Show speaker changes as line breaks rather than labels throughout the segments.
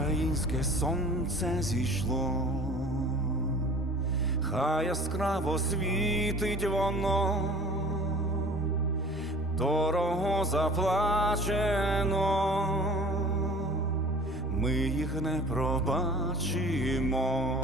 Українське сонце зійшло, хай яскраво світить воно, дорого заплачено, ми їх не пробачимо.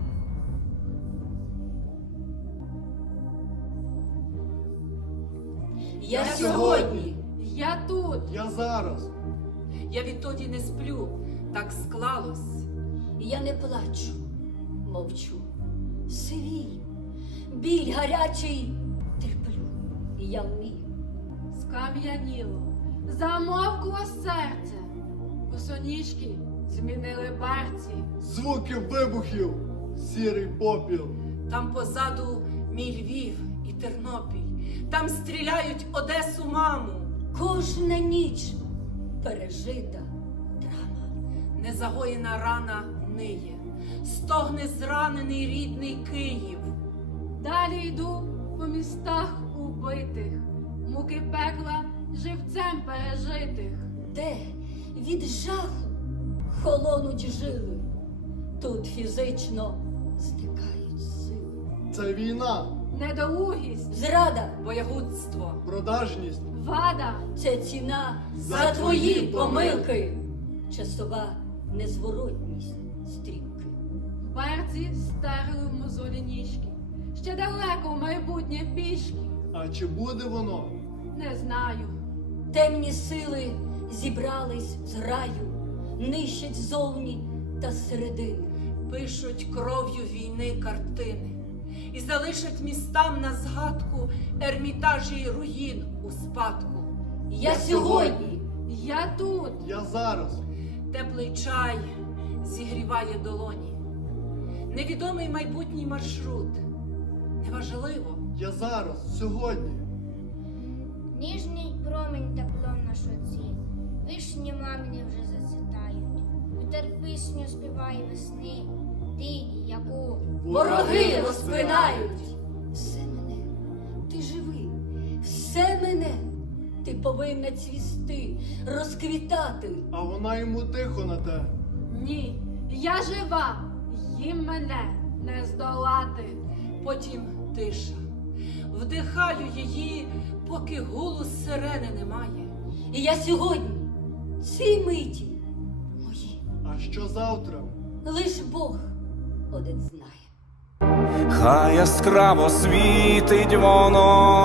Я сьогодні,
Я тут,
Я зараз.
я відтоді не сплю, так склалось.
я не плачу, мовчу, сивію, біль гарячий терплю, я вмію.
Скам'яніло, замовкло серце, босоніжки змінили барці.
Звуки вибухів, сірий попіл.
Там позаду мій Львів і Тернопіль. Там стріляють Одесу маму.
Кожна ніч пережита драма.
Незагоєна рана ниє, стогне зранений рідний Київ.
Далі йду по містах убитих, муки пекла живцем пережитих.
Де від жаху холонуть жили, тут фізично зникають сили.
Це війна,
Недолугість,
Зрада
Боягудство.
продажність.
вада,
це ціна
За
за твої
твої
помилки. Часова незворотність стрімки.
в барці стерли в мозолі ніжки. Ще далеко в майбутнє пішки,
А чи буде воно?
не знаю.
Темні сили зібрались з раю, нищать зовні та зсередини.
Пишуть кров'ю війни картини і залишать містам на згадку ермітажі й руїн у спадку.
Я сьогодні,
Я тут,
Я зараз.
Теплий чай зігріває долоні. Невідомий майбутній маршрут. Неважливо.
Я зараз, сьогодні.
Ніжний промінь теплом на шоці, вишні мамині вже зацвітають. Вітер пісню співає весни, ти, яку
вороги розпинають. Все мене, ти живий, все мене, ти повинна цвісти, розквітати.
А вона йому тихо на те.
ні, я жива, їм мене не здолати.
Потім тиша. Вдихаю її, поки гулу сирени немає.
І я сьогодні, ці миті мої,
А що завтра?
лиш Бог один знає.
Хай яскраво світить воно,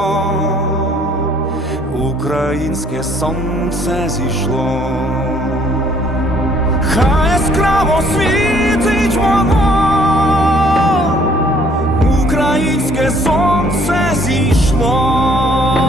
українське сонце зійшло, хай яскраво світить воно, українське сонце зійшло.